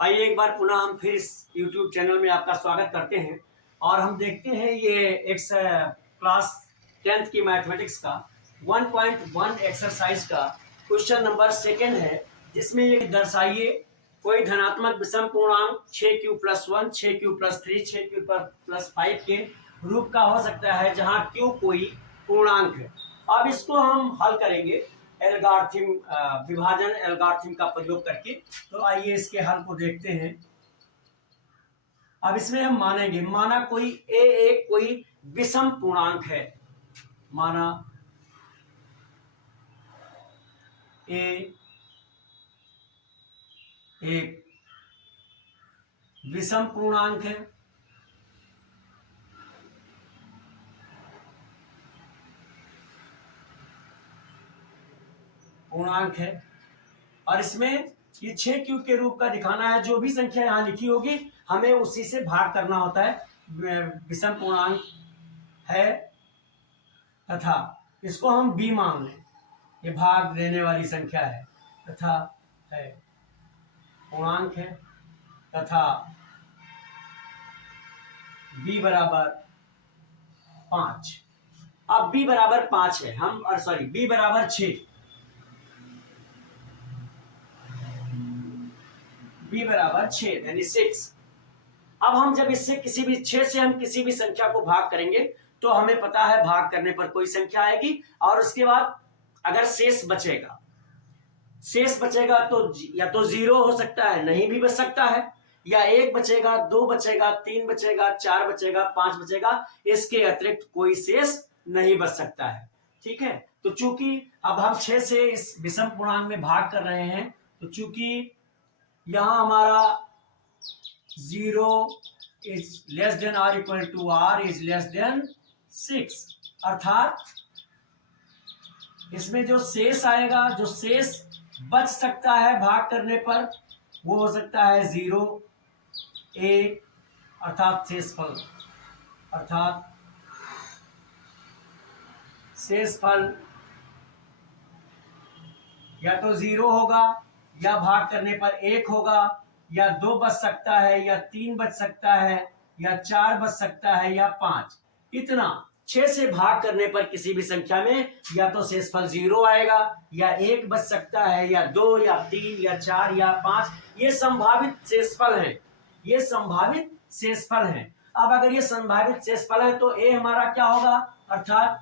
आइए एक बार पुनः हम फिर इस YouTube चैनल में आपका स्वागत करते हैं और हम देखते हैं ये एक क्लास 10th की मैथमेटिक्स का 1.1 एक्सरसाइज का क्वेश्चन नंबर 2 है, जिसमें ये दर्शाइए कोई धनात्मक विषम पूर्णांक 6q+1, 6q+3, 6q+5 के रूप का हो सकता है जहां q कोई पूर्णांक है। अब इसको हम हल करेंगे एल्गोरिथम, विभाजन एल्गोरिथम का प्रयोग करके। तो आइए इसके हल को देखते हैं। अब इसमें हम माना कोई ए एक कोई विषम पूर्णांक है, माना ए एक विषम पूर्णांक है और इसमें ये 6q के रूप का दिखाना है। जो भी संख्या यहाँ लिखी होगी हमें उसी से भाग करना होता है। विषम पूर्णांक है तथा इसको हम b मान लें, ये भाग देने वाली संख्या है तथा है पूर्णांक है तथा b बराबर 5। अब b बराबर 5 है, हम b बराबर 6, b बराबर 6 यानी 6। अब हम जब इससे किसी भी 6 से हम किसी भी संख्या को भाग करेंगे तो हमें पता है भाग करने पर कोई संख्या आएगी और उसके बाद अगर शेष बचेगा तो या तो 0 हो सकता है, नहीं भी बच सकता है, या 1 बचेगा, 2 बचेगा, 3 बचेगा, 4 बचेगा, 5 बचेगा। इसके अतिरिक्त कोई शेष नहीं बच सकता है। ठीक है, तो चूंकि अब हम 6 से इस विषम पूर्णांक में भाग कर रहे हैं, तो चूंकि यहां हमारा 0 is less than or equal to r is less than 6, अर्थात इसमें जो शेष आएगा, जो शेष बच सकता है भाग करने पर, वो हो सकता है 0, 1, अर्थात शेषफल या तो 0 होगा, या भाग करने पर 1 होगा, या 2 बच सकता है, या 3 बच सकता है, या 4 बच सकता है, या 5। इतना 6 से भाग करने पर किसी भी संख्या में या तो शेषफल 0 आएगा, या 1 बच सकता है, या 2, या 3, या 4, या 5। ये संभावित शेषफल हैं। अब अगर ये संभावित शेषफल है तो ए हमारा क्या होगा, अर्थात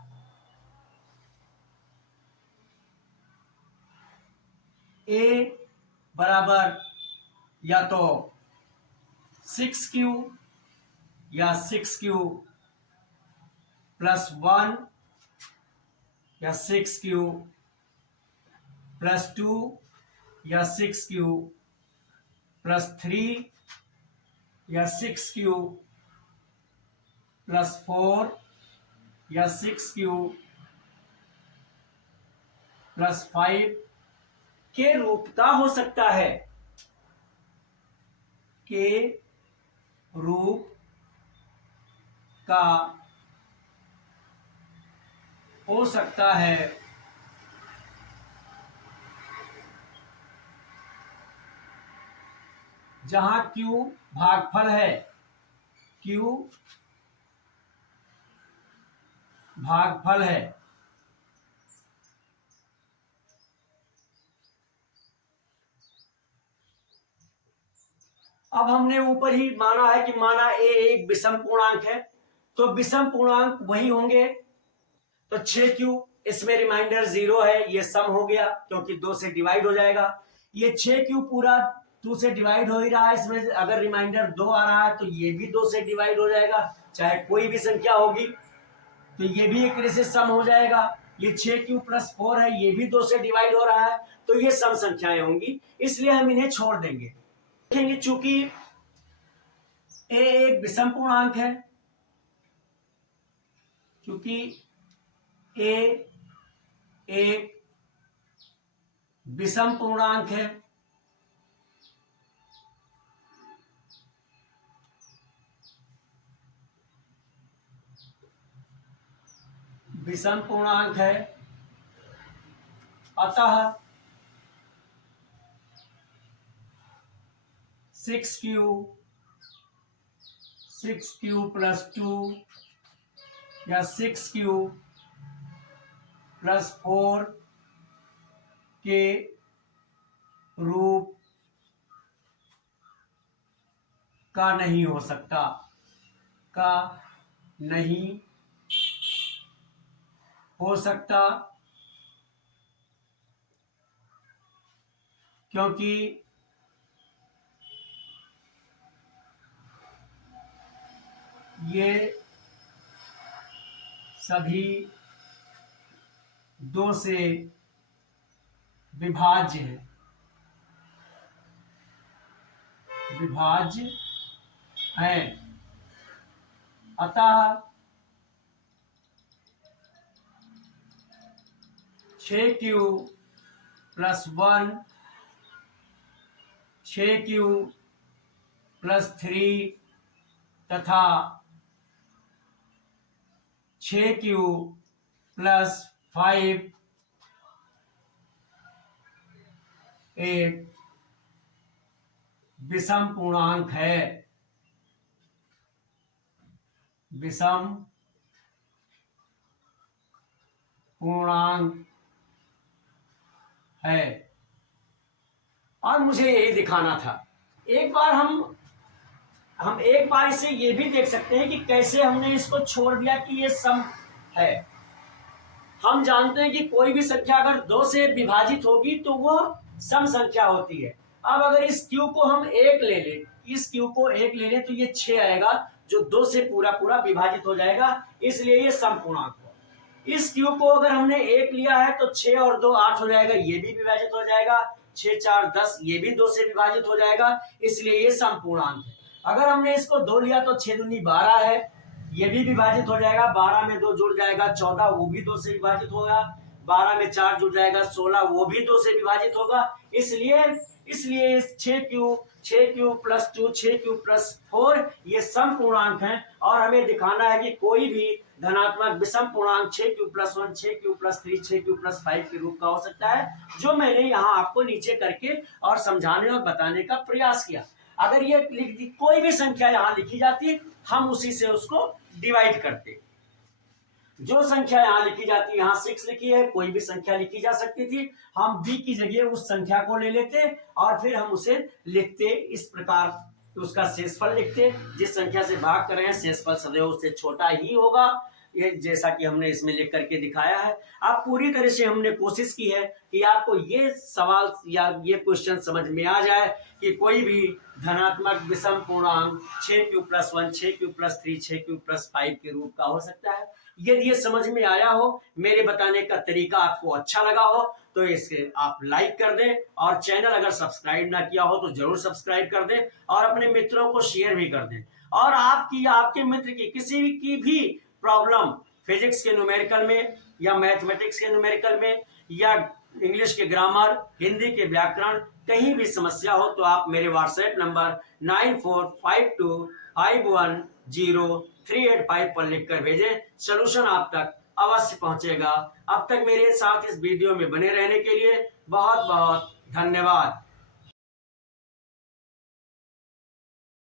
ए बराबर या तो 6q या 6q प्लस 1, या 6q प्लस 2, या 6q प्लस 3, या 6q प्लस 4, या 6q प्लस 5 के रूप का हो सकता है, के रूप का हो सकता है, जहां q भागफल है, q भागफल है। अब हमने ऊपर ही माना है कि माना ए एक विषम पूर्णांक है, तो विषम पूर्णांक वही होंगे। तो 6q, इसमें रिमाइंडर 0 है, ये सम हो गया क्योंकि 2 से डिवाइड हो जाएगा। ये 6q पूरा 2 से डिवाइड हो ही रहा है, इसमें अगर रिमाइंडर 2 आ रहा है तो ये भी 2 से डिवाइड हो जाएगा, चाहे कोई भी संख्या होगी तो ये भी एक तरह से सम हो जाएगा। ये 6q प्लस 4 है, ये भी 2 से डिवाइड हो रहा है, तो ये सम संख्याएं होंगी, इसलिए हम इन्हें छोड़ देंगे। देखेंगे चूंकि ए एक विषम पूर्णांक है, क्योंकि ए एक विषम पूर्णांक है, अतः 6q प्लस 2 या 6q प्लस 4 के रूप का नहीं हो सकता, का नहीं हो सकता, क्योंकि ये सभी 2 से विभाज्य हैं। अतः 6q प्लस 1, 6q प्लस 3 तथा 6q प्लस 5 एक विषम पूर्णांक है। विषम पूर्णांक है और मुझे यही दिखाना था। एक बार हम एक बार इसे ये भी देख सकते हैं कि कैसे हमने इसको छोड़ दिया कि ये सम है। हम जानते हैं कि कोई भी संख्या अगर 2 से विभाजित होगी तो वो सम संख्या होती है। अब अगर इस q को हम 1 ले लें, इस q को 1 ले लें तो ये 6 आएगा जो 2 से पूरा पूरा विभाजित हो जाएगा, इसलिए ये सम पूर्णांक है। इस q को अगर हमने 1 लिया है तो 6 और 2 8 हो जाएगा, ये भी विभाजित हो जाएगा, 6 4 10, ये भी 2 से विभाजित हो जाएगा, इसलिए ये सम पूर्णांक है। अगर हमने इसको 2 लिया तो 6 दूनी 12 है, ये भी विभाजित हो जाएगा, 12 में 2 जुड़ जाएगा 14, वो भी 2 से विभाजित होगा, 12 में 4 जुड़ जाएगा 16, वो भी 2 से विभाजित होगा। इसलिए 6q प्लस 2, 6q प्लस 4 ये सम पूर्णांक हैं और हमें दिखाना है कि कोई भी धनात्मक विषम पूर्णांक 6q plus 1, 6q plus 3, 6q plus 5 के रूप का हो सकता है, जो मैंने यहाँ आपको नीचे करके और समझाने और बताने का प्रयास किया। अगर ये लिख दी कोई भी संख्या यहाँ लिखी जाती, हम उसी से उसको डिवाइड करते। जो संख्या यहाँ लिखी जाती है, यहाँ 6 लिखी है, कोई भी संख्या लिखी जा सकती थी, हम b की जगह उस संख्या को ले लेते और फिर हम उसे लिखते इस प्रकार, उसका शेषफल लिखते। जिस संख्या से भाग कर रहे हैं शेषफल सदैव उससे छोटा ही होगा, ये जैसा कि हमने इसमें लिख करके दिखाया है। अब पूरी तरह से हमने कोशिश की है कि आपको ये सवाल या ये क्वेश्चन समझ में आ जाए कि कोई भी धनात्मक विषम पूर्णांक 6q plus 1, 6q plus 3, 6q plus 5 के रूप का हो सकता है। यदि ये समझ में आया हो, मेरे बताने का तरीका आपको अच्छा लगा हो, तो इसे आप लाइक कर दें और चैनल अगर सब्सक्राइब ना किया हो तो जरूर सब्सक्राइब कर दें और अपने मित्रों को शेयर भी कर दें। और आपके मित्र की किसी भी प्रॉब्लम फिजिक्स के न्यूमेरिकल में या मैथमेटिक्स के न्यूमेरिकल में या इंग्लिश के ग्रामर, हिंदी के व्याकरण, कहीं भी समस्या हो तो आप मेरे व्हाट्सएप नंबर 9452510385 पर लिखकर भेजें, सलूशन आप तक अवश्य पहुंचेगा। अब तक मेरे साथ इस वीडियो में बने रहने के लिए बहुत बहुत धन्यवाद।